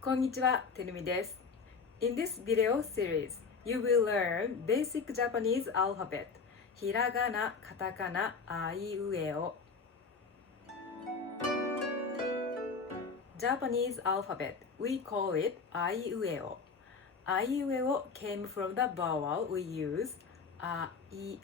こんにちは、Terumi です。In this video series, you will learn basic Japanese alphabet, Hiragana, Katakana, AIUEO. Japanese alphabet, we call it AIUEO. AIUEO came from the vowel we use, AIUEO.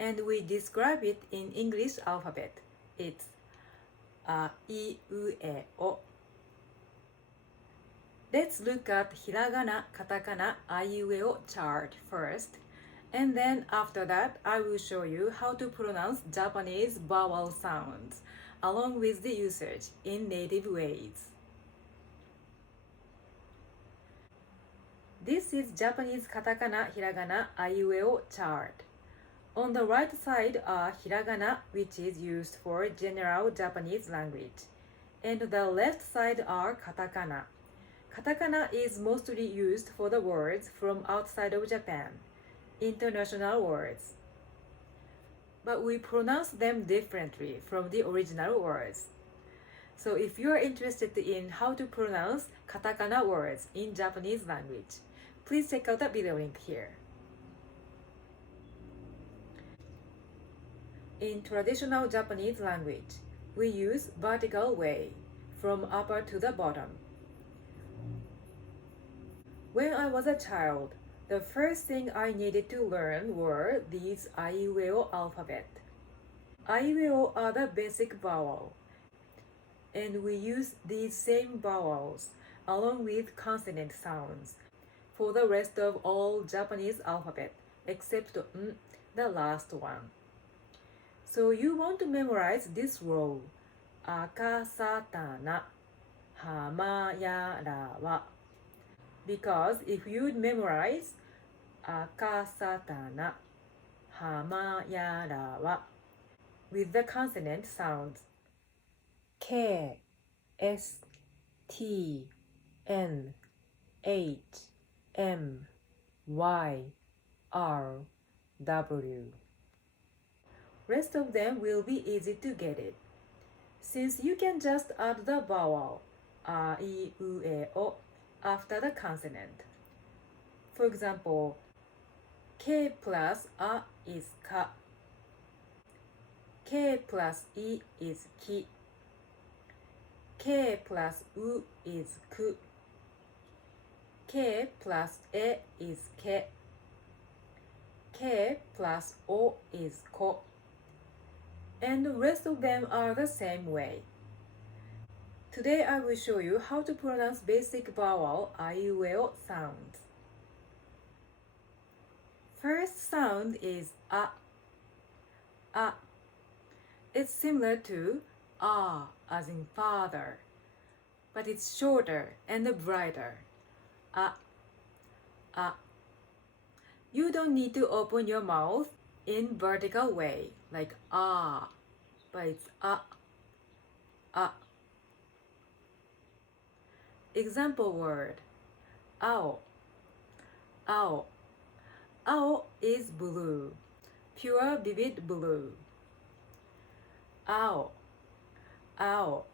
And we describe it in English alphabet. It's AIUEO. Let's look at Hiragana, Katakana, AIUEO chart first, and then after that I will show you how to pronounce Japanese vowel sounds along with the usage in native ways. This is Japanese Katakana, Hiragana, AIUEO chart. On the right side are Hiragana, which is used for general Japanese language, and the left side are Katakana. Katakana is mostly used for the words from outside of Japan, international words. But we pronounce them differently from the original words. So if you are interested in how to pronounce Katakana words in Japanese language, please check out the video link here. In traditional Japanese language, we use vertical way, from upper to the bottom. When I was a child, the first thing I needed to learn were these AIUEO alphabet. AIUEO are the basic vowel, and we use these same vowels along with consonant sounds for the rest of all Japanese alphabet except the last one. So you want to memorize this row, Akasatana, Hamayarawa. Because if you memorize Akasatana, Hamayarawa with the consonant sounds K, S, T, N, H, M, Y, R, W. Rest of them will be easy to get it, since you can just add the vowel AIUEO after the consonant. For example, K plus A is Ka, K plus I is Ki, K plus U is Ku, K plus E is Ke, K plus O is Ko, and the rest of them are the same way. Today I will show you how to pronounce basic vowel AIUEO sounds. First sound is A. A. It's similar to A as in father, but it's shorter and brighter. A. A. You don't need to open your mouth in vertical way like A, but it's A. A. Example word, Ao. Ao. Ao is blue, pure vivid blue. Ao. Ao.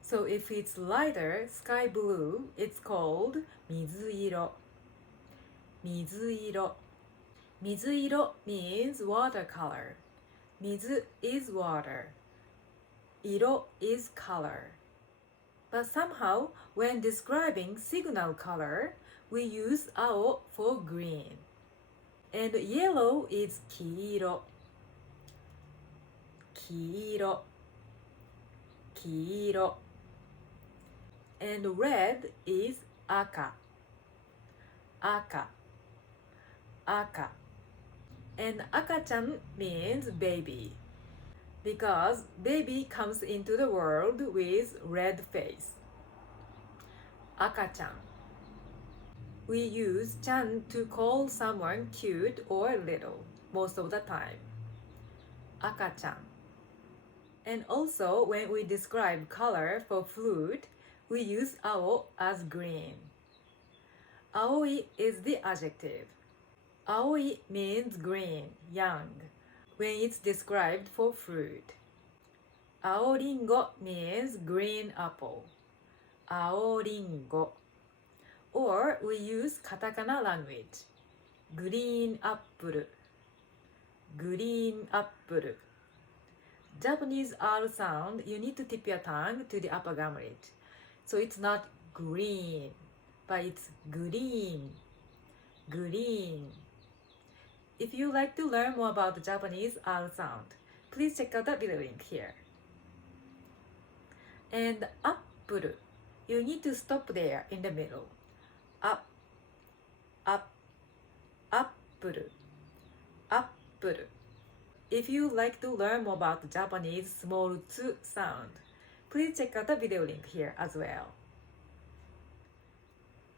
So if it's lighter sky blue, it's called mizuiro. Mizuiro. Mizuiro means watercolor. Mizu is water. Iro is color. But somehow, when describing signal color, we use ao for green. And yellow is kiiro. Kiiro. Kiiro. And red is aka. Aka. Aka. And akachan means baby, because baby comes into the world with red face. Akachan. We use chan to call someone cute or little most of the time. Akachan. And also when we describe color for fruit, we use ao as green. Aoi is the adjective. Aoi means green, young, when it's described for fruit. Aoringo means green apple. Aoringo. Or we use Katakana language. Green apple. Green apple. Japanese R sound, you need to tip your tongue to the upper gum ridge. So it's not green, but it's green. Green. If you like to learn more about the Japanese R sound, please check out the video link here. And apple, you need to stop there in the middle. Up, up, apple, apple. If you like to learn more about the Japanese small tsu sound, please check out the video link here as well.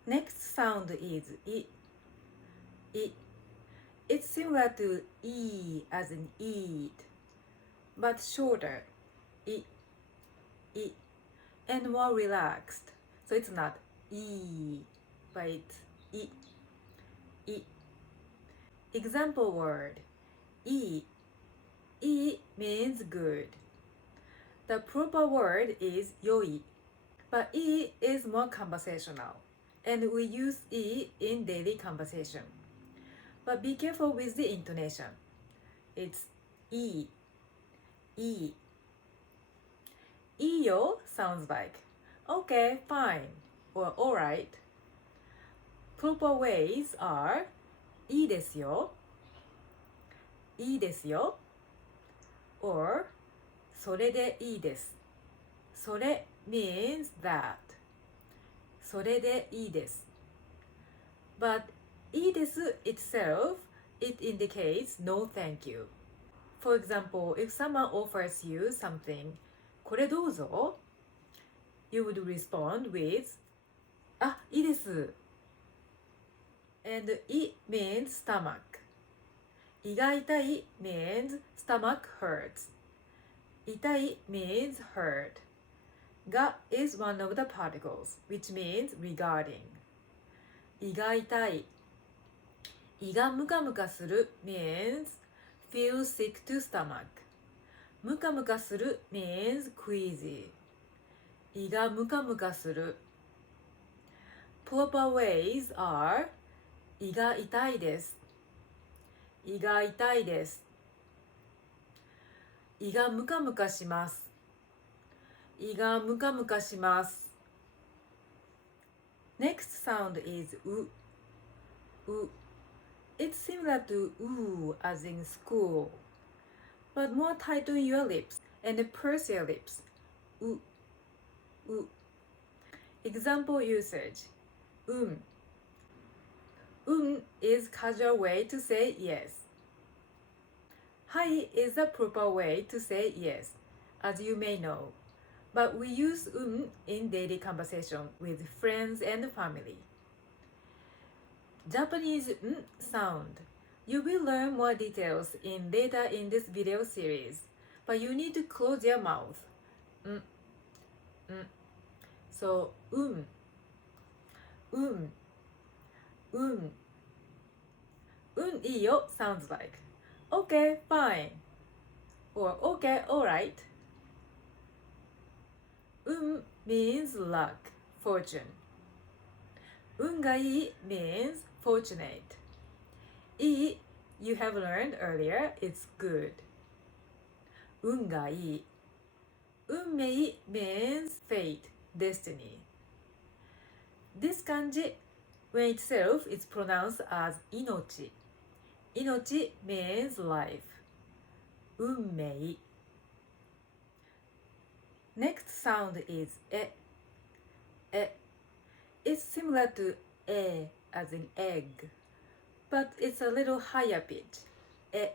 Next sound is I. I. It's similar to E as in eat, but shorter. I. I. And more relaxed. So it's not E, but it's I. I. Example word. I. I means good. The proper word is yoi, but I is more conversational, and we use I in daily conversation. But be careful with the intonation. It's I. I. Iyo sounds like okay, fine, or alright. Proper ways are いいですよ, いいですよ, or それでいいです. それ means that. それでいいです. But いいです itself, it indicates no thank you. For example, if someone offers you something, これどうぞ, you would respond with あ、いいです. And い means stomach. 胃が痛い means stomach hurts. 痛い means hurt. が is one of the particles, which means regarding. 胃が痛い. 胃がムカムカする means feel sick to stomach. ムカムカする means queasy. 胃がムカムカする. Proper ways are 胃が痛いです。胃が痛いです。胃がムカムカします。胃がムカムカします。Next sound is う。う。It's similar to う as in school, but more tighten your lips and purse your lips. う。う。Example usage. is casual way to say yes. はい is the proper way to say yes, as you may know. But we use in daily conversation with friends and family. Japanese sound. You will learn more details later in this video series, but you need to close your mouth. So, いいよ sounds like okay, fine, or okay, alright. Means luck, fortune. 運がいい means fortunate. いい you have learned earlier, it's good. 運がいい. 運命 means fate, destiny. This kanji, when itself is pronounced as 命. 命 means life. 運命. Next sound is え. え. It's similar to え as in egg, but it's a little higher pitch. え.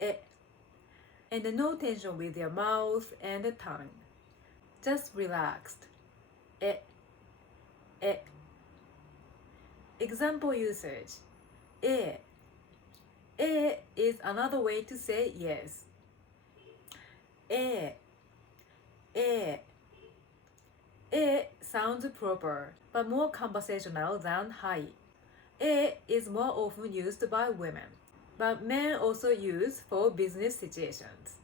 え. And no tension with your mouth and tongue. Just relaxed. え. え. Example usage. え. え is another way to say yes. え. え. え sounds proper, but more conversational than はい. え is more often used by women, but men also use for business situations.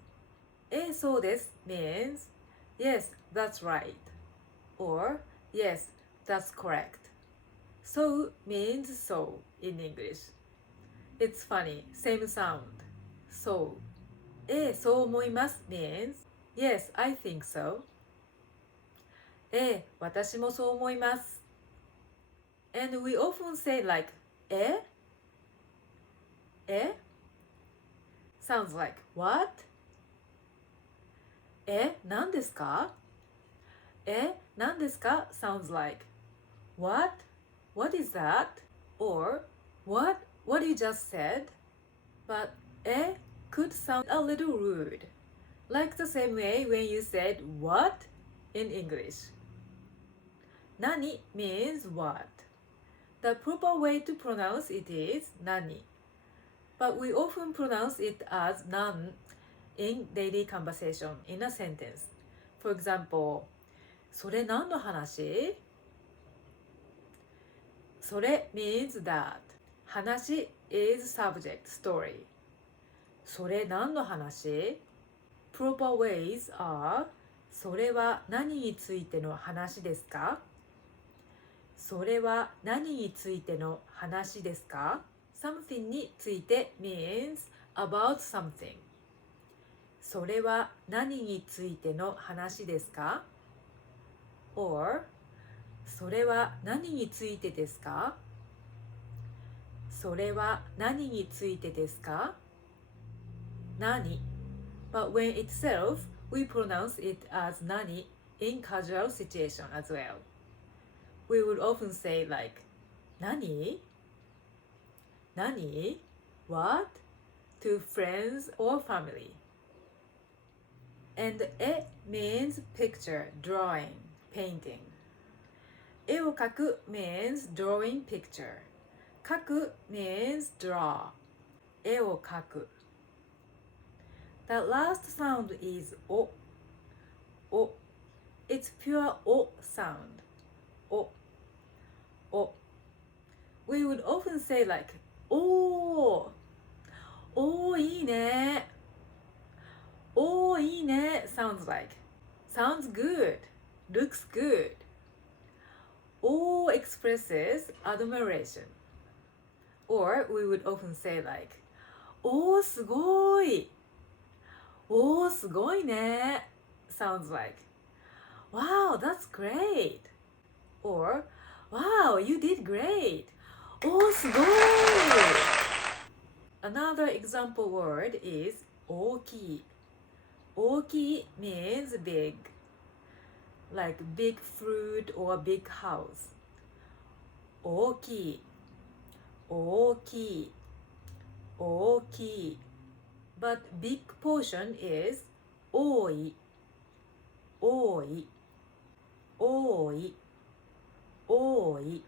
そうです means yes, that's right. Or yes, that's correct. So means so in English. It's funny, same sound. So. そう思います means yes, I think so. 私もそう思います。And we often say like え sounds like what? 何ですか何ですか sounds like what? What is that? Or what you just said? But could sound a little rude. Like the same way when you said what in English. 何 means what. The proper way to pronounce it is 何. But we often pronounce it as 何 in daily conversation in a sentence. For example, それ何の話? それ means that. 話 is subject, story. それ何の話? Proper ways are それは何についての話ですか? それは何についての話ですか? Something について means about something. それは何についての話ですか? Or それは何についてですか? それは何についてですか? 何 But when itself, we pronounce it as 何 in casual situation as well. We would often say like 何 何 What? To friends or family. And means picture, drawing, painting. 絵を描く means drawing picture. 描く means draw. 絵を描く. The last sound is お. お. It's pure お sound. お. お. We would often say like おー。おーいいね。おーいいね sounds like sounds good, looks good. おー expresses admiration. Or we would often say like おーすごい。おーすごいね sounds like wow, that's great. Or wow, you did great. おーすごい。Another example word is 大きい。大きい means big, like big fruit or big house. 大きい、大きい、大きい。But big portion is 多い、多い、多い、多い。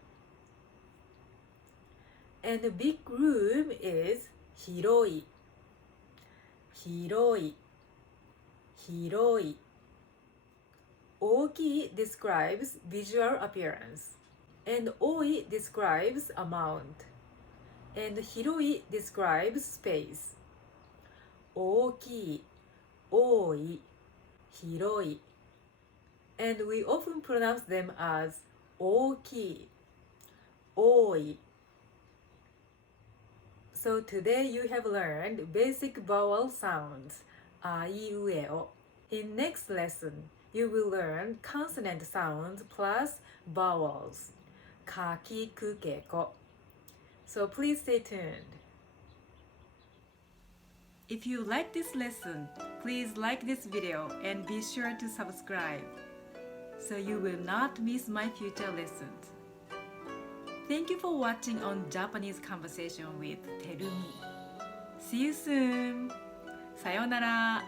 And big room is 広い、広い。広い。大きい describes visual appearance. And 多い describes amount. And 広い describes space. 大きい、多い、広い。And we often pronounce them as 大きい、多い。So today you have learned basic vowel sounds. あいうえお. In next lesson, you will learn consonant sounds plus vowels. かきくけこ. So please stay tuned. If you like this lesson, please like this video and be sure to subscribe so you will not miss my future lessons. Thank you for watching on Japanese Conversation with Terumi. See you soon! さようなら